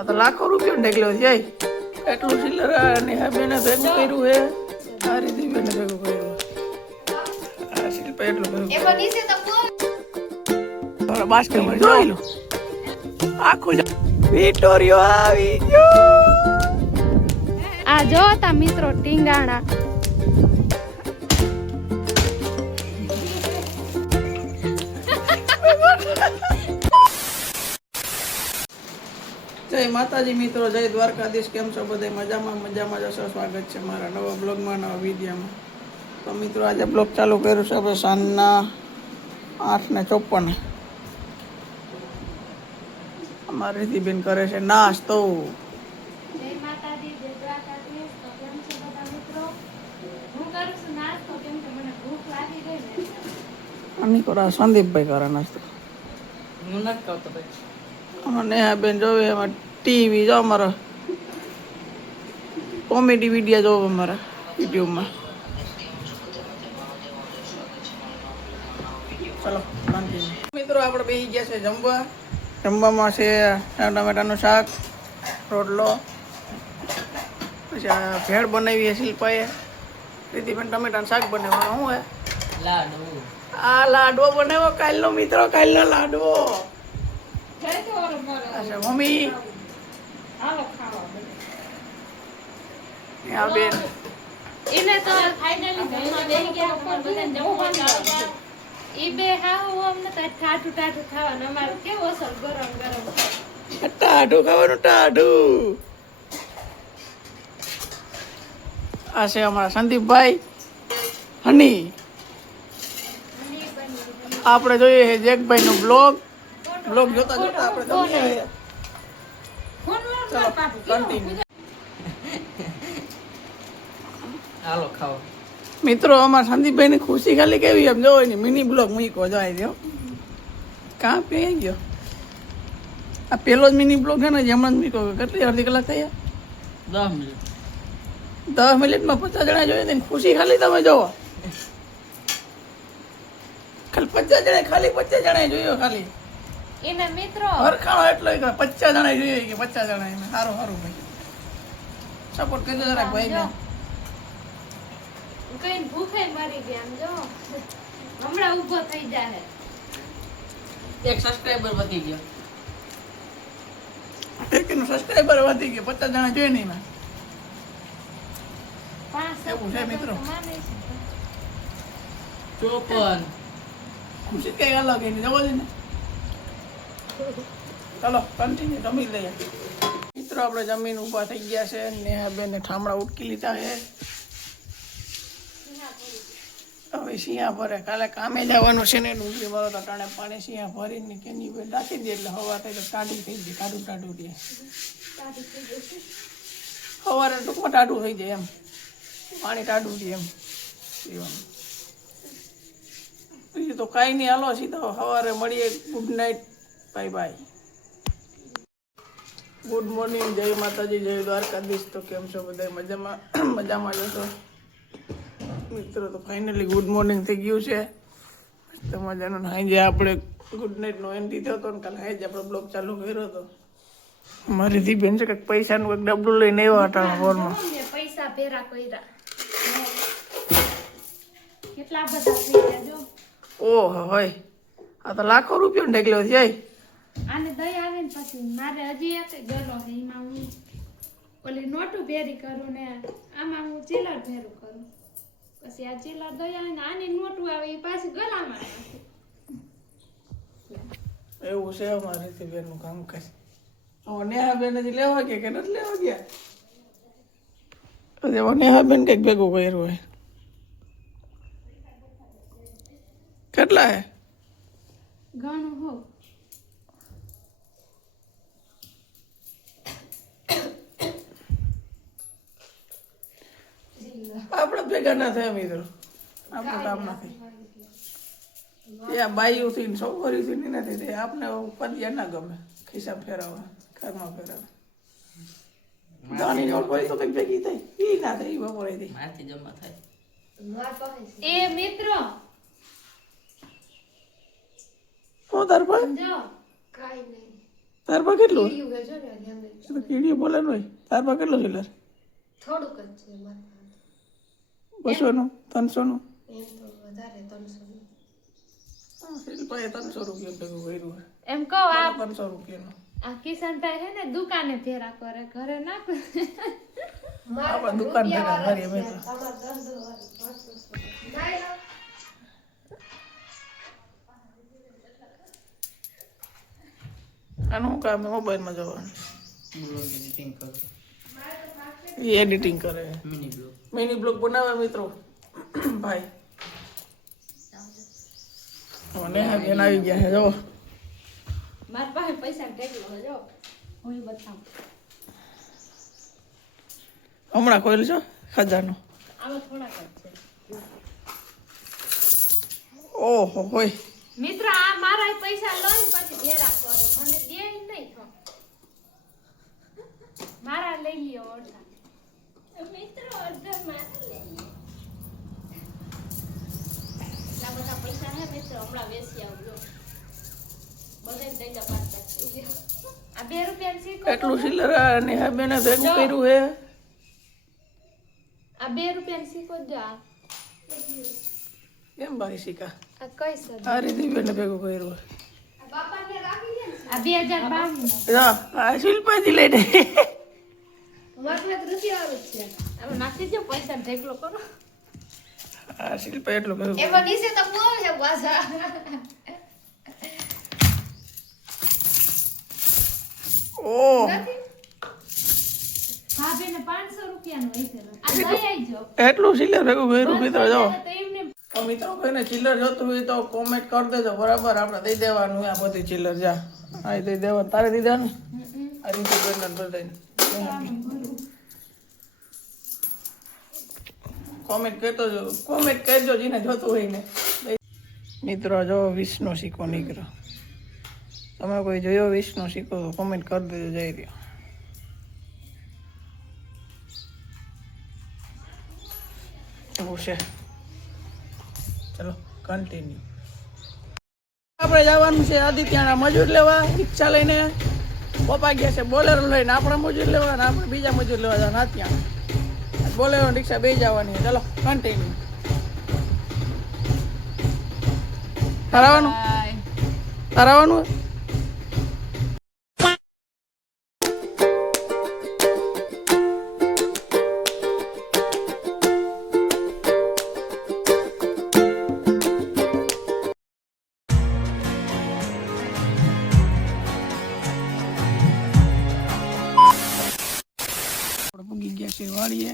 આ તો લાખો રૂપિયા ઢેકલો છે એટલું સિલ્લર અને આ બેને ભેગું કર્યું હે આ રીતે બેને ભેગું કર્યું આ શિલ્પા એટલું ભેગું બાસ્કેટમાં જોઈ લો આખું વિક્ટોરિયો આવી ગયો આ જો તા મિત્રો ટીંગાણા જય માતાજી મિત્રો, જય દ્વારકાધીશ. કેમ છો બધા? મજામાં જશો. સ્વાગત છે મારા નવા બ્લોગમાં, નવા વિડીયોમાં. તો મિત્રો આજે બ્લોગ ચાલુ કર્યું છે આપણે સાંજના 8:54. અમારી રીતિબેન કરે છે નાસ્તો. જય માતાજી, જય દ્વારકાધીશ. તો કેમ છો બધા મિત્રો? હું કરું છું નાસ્તો કેમ કે મને ભૂખ લાગી ગઈ ને. આની કોરા સંદીપભાઈ કરે નાસ્તો. હું નથી કરતો ભાઈ. અને આ બેન જોવે એમાં ટીવી જો અમારા કોમેડી વિડીયો જોવે અમારા યુટ્યુબમાં. ચલો મિત્રો આપણે બેસી ગયા છે જમવામાં છે ટમેટાનું શાક, રોટલો, પછી આ ભેળ બનાવી શિલ્પાએ. રીતિબેન ટમેટાનું શાક બનાવવાનું શું હે? લાડુ. આ લાડવો બનાવ્યો કાલનો મિત્રો, કાલનો લાડવો. અચ્છા મમ્મી બેન એને તો ફાઇનલી જમવા બેસી ગયા ઉપર બધાને જમવાનું આવે. ઈ બે હાવ અમને તો ઠાઠું ખાવાનું. અમારે કેવો અસર ગરમ ટાઢું ખાવાનું ટાઢું. આ છે અમારા સંદીપભાઈ હની. આપણે જોઈએ છે જેકભાઈ નો બ્લોગ જોતા આપણે જમીએ. ચાલો કન્ટિન્યુ. હાલો ખાઓ. મિત્રો અમારા સંદીપભાઈ ની ખુશી ખાલી કેવી એમ જોવો ને મિની બ્લોગ મૂકો જાય દો. કાં પી ગયો આ પેલો જ મિની બ્લોગ છે ને જેમણ જ મૂકો. કેટલી અડધી કલાક થઈ? 10 મિનિટ. 10 મિનિટમાં 50 જણા જોઈએ ને ખુશી ખાલી તમે જોવો. ખાલી 50 જણા જોયો ખાલી. એને મિત્રો હરખાણો એટલો 50 જણા જોઈએ કે 50 જણા એને સારું ભાઈ સપોર્ટ કરજો જરાક ભાઈ ને. કઈ ભૂખે મરી ગયા આમ જો હમણાં ઊભો થઈ જાય. એક સબસ્ક્રાઇબર વધી ગયો. એકનો સબસ્ક્રાઇબર વધી ગયો, 50 જણા જોઈએ ને એમાં. એવું છે મિત્રો. 54. ખુશી કઈ અલગ એની જવા દે ને. ચાલો કન્ટિન્યુ જમી લઈએ મિત્રો. આપણે જમીન ઊભા થઈ ગયા છે. નેહાબેન ઠામડા ઉટકી લીધા છે. હવે સિંહા ભરે કાલે કામે જવાનું છે ને ડુંગળી ભરો તો ટાણે પાણી સિંહા ભરીને કેની બેન રાખી દે એટલે હવા થાય તો ટાઢું થઈ જાય. ટાઢું રહે સવારે ટૂંકમાં ટાઢું થઈ જાય એમ. પાણી ટાઢું રહે એમ પીવાનું. બીજું તો કાંઈ નહીં. હાલો સીધો સવારે મળીએ. Good night, bye bye. Good morning, જય માતાજી, જય દ્વારકાધીશ. તો કેમ છો બધા? મજામાં જશો મિત્રો. તો ફાઇનલી ગુડ મોર્નિંગ થઈ ગયું છે. તો મજાનો હાંજે આપણે ગુડ નાઇટનો એન્ડ દીધો હતો ને કાલે હાંજે આપણે બ્લોગ ચાલુ કર્યો હતો. મારી દીબેન છે કંઈક પૈસાનું કંઈક ડબલું લઈને આવ્યા હતા ફોનમાં. પૈસા ભેરા કર્યા કેટલા બધા થઈ ગયા જો. ઓહો હોય આ તો લાખો રૂપિયાનો ઢેકલો છે. આને દયા આવે ને પછી મારે હજી એક ગરો છે એમાં હું ઓલી નોટું ભેરી કરું ને આમાં હું ચીલર ભેરું કરું. પછી આ ચીલર દયા આવે ને આની નોટું આવે એ પાછી ગળામાં નાખે. એવું છે અમારી રીતે બેનનું કામ કરે. નેહાબેન હજી લેવા ગયા કે નથી લેવા ગયા? નેહાબેન કંઈક ભેગું કર્યું હોય. કેટલા હે? ઘણું હો. આપણે ભેગા ના થાય મિત્રો. આપણું કામ ના થાય. બાઈઓ થી છોકરીઓ થી નથી થાય. આપણે પદ્યા ના ગમે ખિસ્સા ફેરવવા, ઘરમાં ફેરવવા. દાની નોટ હોય તો કઈ ભેગી થાય. ઈ ના થાય. ઈ બપોરે થાય. મારથી જમા થાય. એ મિત્રો હું તાર પર જો કાઈ નહીં. તાર પર કેટલું હોય? કીડિયું હે જો ને ધ્યાન દે. એ તો કીડીઓ બોલે હોય. તાર પર કેટલું ચિલ્લર? થોડુંક જ છે મારે. 200 નું 300 નું? એમ તો વધારે 300 નું. શિલ્પાએ 300 રૂપિયા ભેગું કર્યું હોય. એમ કહો આ 300 રૂપિયાનું. આ કિશનભાઈ હે ને દુકાને ફેરા કરે ઘરે ના કરે. આપણે દુકાન ભેગા કરીએ અમે તો. તમારે ધંધો વાળું 500. જાય લો. આનું શું કામ મોબાઈલમાં જોવાનું? બ્લોગ એડિટિંગ કરું. એ એડિટિંગ કરે. Mini blog. મિની બ્લોગ બનાવે મિત્રો ભાઈ. મને હા બેન આવી ગયા છે જો. મારા પાસે પૈસા ટેકલો છે જો હું બતાવું. હમણાં ખોલ છો ખજાનો. આમાં થોડાક જ છે. ઓહો હોય. મિત્ર આ મારા પૈસા લઈને પછી ફેરા કરે મને દે નહીં હો. મારા લઈ લ્યો અડધા. મિત્ર અડધા મારા લઈ લ્યો. આ બધા પૈસા હે મિત્ર હમણાં વેચી આવજો. બધાય દઈને પાછા થઈ ગયા. આ 2 રૂપિયાની સિક્કો એટલું સિલ્લર અને હા બેને તો એટલું કર્યું હે. આ 2 રૂપિયાની સિક્કો દો આ. કેમ બાકી શીખા? આ કઈ સર આ રીતે બેને ભેગું કર્યું હે. આ 2022 જા આ શિલ્પાથી લઈને મારે તો રૂપિયા વાળું જ છે. આમાં નાખી દો પૈસા ઢેકલો કરો. આ શિલ્પા એટલું કર્યું. એમાં નીચે તો બહુ છે પાછા. ઓહ ભાભીને 500 રૂપિયાનું હશે. આ લઈ આવજો. એટલું સિલ્લર ભેગું કર્યું મિત્રો જો. તો એમને તો મિત્રો કોઈને ચિલ્લર જોતું હોય તો કોમેન્ટ કરી દેજો બરાબર. આપણે દઈ દેવાનું આ બધી ચિલ્લર જા. આ દઈ દેવાનું. તારે દઈ દેવાનું. આ રીતે કોઈને બધાને કોમેન્ટ કરજો જેને જોતું હોય ને. મિત્રો જો 20 નો સિક્કો નીકળ્યો. તમે કોઈ જોયો 20 નો સિક્કો તો કોમેન્ટ કરી દેજો. જઈ રહ્યો એવું છે. ચલો કન્ટિન્યુ. આપણે જવાનું છે આદિત્યના મજૂર લેવા રિક્ષા લઈને. પપ્પા ગયા છે બોલેરો લઈને. આપણે મજૂર લેવા અને આપણે બીજા મજૂર લેવા જવાના ત્યાં. બોલેરો રિક્ષા બે જવાની. ચલો કન્ટિન્યુ. તારાવાનું પૂગી ગયા છે વાડીએ.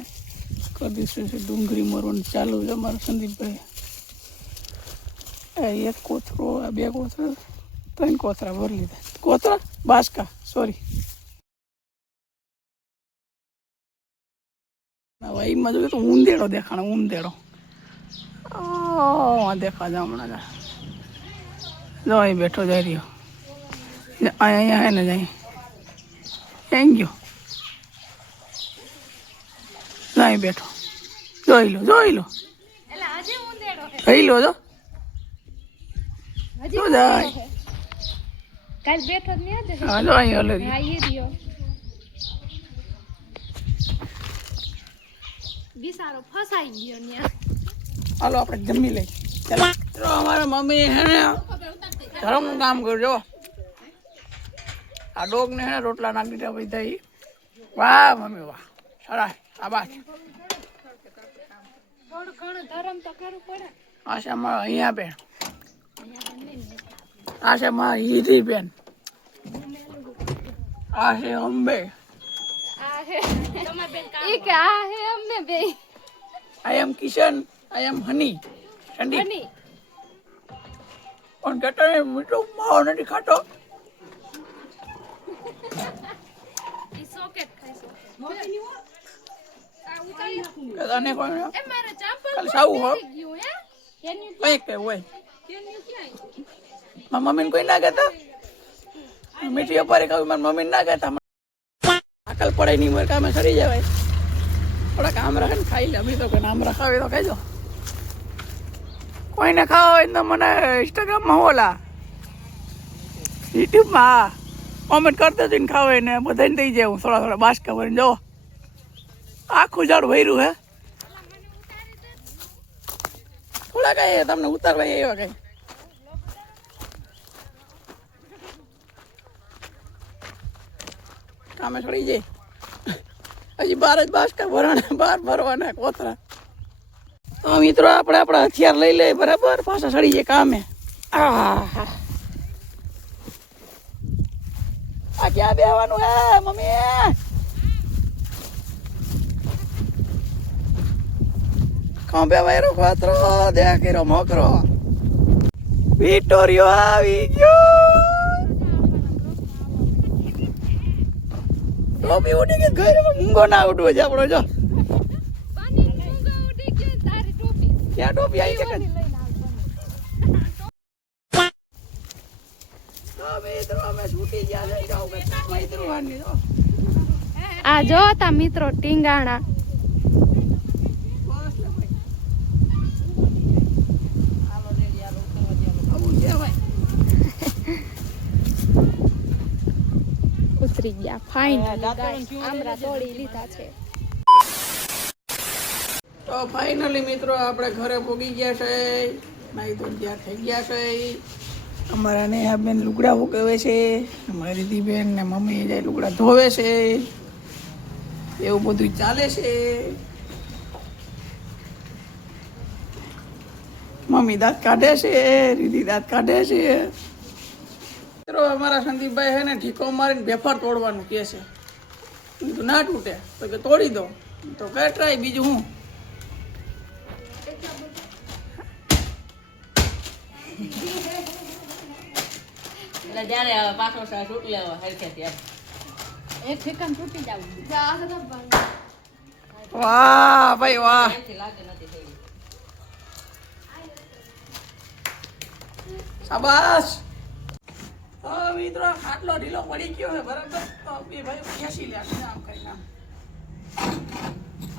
કરી દઈશું છે ડુંગળી મરવાનું ચાલુ છે અમારા સંદીપભાઈ. એક કોથરો, આ 2 કોથરા, 3 કોથરા ભરી લીધા. કોથરા બાસકા સોરી. વાઈમાં જોઈએ તો ઊંધેડો દેખાણ. ઊંધેડો દેખા જા હમણાં. જો અહીં બેઠો જઈ રહ્યો. અહીંયા હે ને જાય અહીં ગયો. અહીં બેઠો. જોઈ લો એટલે હજી ઊંધેડો છે. જોઈ લો જો. હજી શું જાય? ઊંધેડો છે. કાલ બેઠો જ નહીં આજે. હા જો અહીં હલે રહ્યો. હા એ રહ્યો. બિસારો ફસાઈ ગયો ન્યા. હાલો આપણે જમી લઈ. ચાલો તો અમારા મમ્મી હે ને ધર્મનું કામ કરજો. આ ડોગ ને હે ને રોટલા નાખી દીધા બધા ઈ. વાહ મમ્મી વાહ. સરસ આબાદ. થોડું ઘણું ધરમ તો કરવું પડે. આ છે અમારા અહીંયા બેન. આ છે મારા હીરી બેન. આ છે અંબે. આ હે તમાર બેન કામ. ઈ કે આ હે અમને બે. આઈ એમ કિશન. આઈ એમ હની. સંદીપ હની. પણ કેતો ને મીઠું માવો નથી ખાતો. ઈ સોકેટ ખાય છે. મોટી હો. આ ઉતારી નાખું. અને કોઈ એ મારે ચાપલ કાલ સાવું હો. ગયું હે. કેન યુ કઈ કે હોય. કેન યુ ક્યાં? મારા મમ્મીને કોઈ ના કહેતા. મીઠી અપારી ખાવી મારી મમ્મીને ના કહેતા. અકલ પડે નહીં મારે કામે સડી જવાય. થોડા કામ રાખે ને ખાઈ લે. અભી તો કે નામ રખાવે તો કહેજો. કોઈને ખાવા હોય તો મને ઇન્સ્ટાગ્રામમાં ઓલા યુટ્યુબમાં કોમેન્ટ કરતો હતી ને ખાવે ને બધાને દઈ જાય હું થોડા થોડા બાસકા ભરીને જો આખું ઝાડ ભર્યું હે થોડા કઈ તમને ઉતારવા એવા કઈ કામે છોડી જાય હજી 12 જ બાસકા ભરવાના 12 ભરવાના કોતરા તો મિત્રો આપણે આપણા હથિયાર લઈ લઈએ બરાબર પાછા સડી જાય કામે આ ક્યાં બેહવાનું હે મમ્મી કાંબે વાયરો ખાતરો દેખ કેરો મોકરો વિક્ટોરિયો આવી ગયો ટોપી ઉડી ગઈ ઘરે મૂંગો ના ઉડવો છે આપણો જો ક્યાં ટોપી આવી છે આ જો તા મિત્રો ટીંગાણા ઉતરી ગયા ફાઇન આમરા તોડી લીધા છે તો ફાઇનલી મિત્રો આપણે ઘરે પહોંચી ગયા છે નાઈ તો ત્યાં થઈ ગયા છે અમારા નેહાબેન લુગડા ઉકવે છે અમારી દીબેન ને મમ્મી જાય લુગડા ધોવે છે એવું બધું ચાલે છે મમ્મી દાંત કાઢે છે રીધી દાંત કાઢે છે મિત્રો અમારા સંદીપભાઈ છે ને ઠીકો મારીને વેફર તોડવાનું કહે છે કીધું ના તૂટે તો કે તોડી દો તો કે ટ્રાય બીજું હું જ્યારે પાછો શૂટ લેવા હરખે ત્યારે એક ઠેકાણ તૂટી જાવ વાહ ભાઈ વાહ લાગે નથી થઈ શાબાશ તો મિત્રો આટલો ઢીલો પડી ગયો છે બરાબર તો બે ભાઈ ખેંચી લે આમ કરી આમ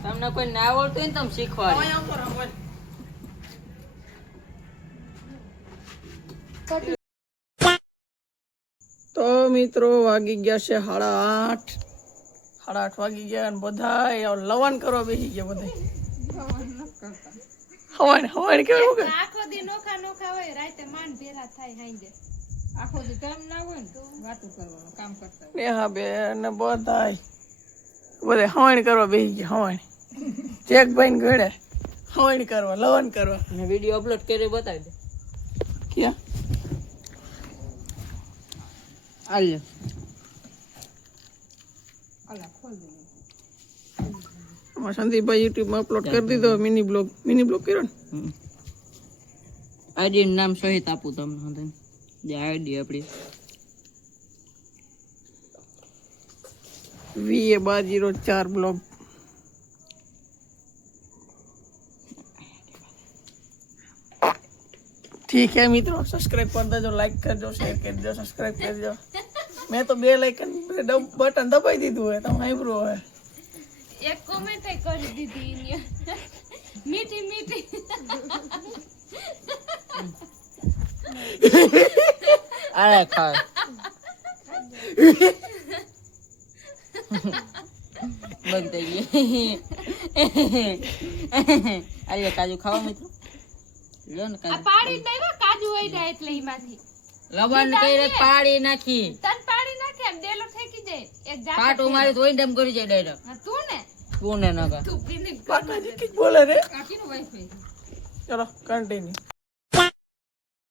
તમને કોઈ ના આવડતું હોય ને તમે શીખવાડો અહીંયા ઉપર રમવા તો મિત્રો વાગી ગયા છે 8:30 8:30 વાગી ગયા અને બધા લવણ કરવા બેસી ગયા બધા હવાણ કેવું કે આખો દી નોખા નોખા હોય રાતે માંડ ભેરા થાય હાંજે આખો દી ટાઈમ ના હોય ને વાતો કરવાનું કામ કરતા નેહા બેન ને બધા હવાણ કરવા બેસી ગયા હવાણ ચેક ભાઈ ને ગળે હવાણ કરવા લવણ કરવા અને વિડીયો અપલોડ કરી બતાવી દે ક્યાં આલ્યો સંદીપભાઈ યુટ્યુબમાં અપલોડ કરી દીધો મિની બ્લોગ કર્યો ને આઈડી નામ સહિત આપું તમને જે આઈડી આપણી VA1204 બ્લોગ ठीक है मित्रों सब्सक्राइब कर दो लाइक कर दो शेयर कर दो सब्सक्राइब कर दो मैं तो बेल आइकन बटन दबाई दीधું है તમે આઈબ્રો હે એક કોમેન્ટ કરી દીધી ઇને મીઠી મીઠી અરે ખા બંધ થઈ ગઈ આલ્યો કાજુ ખાવા મિત્રો લ્યો ને આ કાજુ પાડી દેવા કાજુ હોય જાય એટલે ઈમાંથી લવણ કઈ પાડી નાખી તન પાડી નાખે એમ દેલો ઠેકી જાય એક જાત પાટ ઉમારી ધોઈ ડેમ કરી જાય ડાયરેક્ટ તું ને તું ને નગર તું પીને કાકાજી કી બોલે રે કાકીનું વાઈફાઈ ચલો કન્ટિન્યુ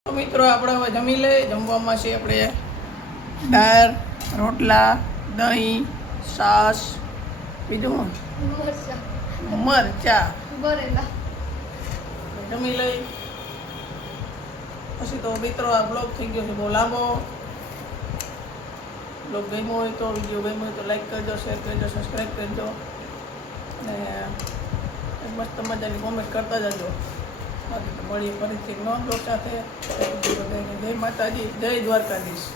તો મિત્રો આપણે હવે જમી લે જમવામાં છે આપણે દાળ રોટલા દહીં છાશ બીજું મરચા બરેલા જમી લઈ પછી તો મિત્રો આ બ્લોગ થઈ ગયો છે બહુ લાંબો બ્લોગ ગમ્યો હોય તો વિડીયો ગમ્યો હોય તો લાઈક કરજો શેર કરજો સબસ્ક્રાઈબ કરજો અને એક મસ્ત મજાની કોમેન્ટ કરતા જજો બાકી તો મળીએ ફરીથી નવા બ્લોગ સાથે જય માતાજી જય દ્વારકાધીશ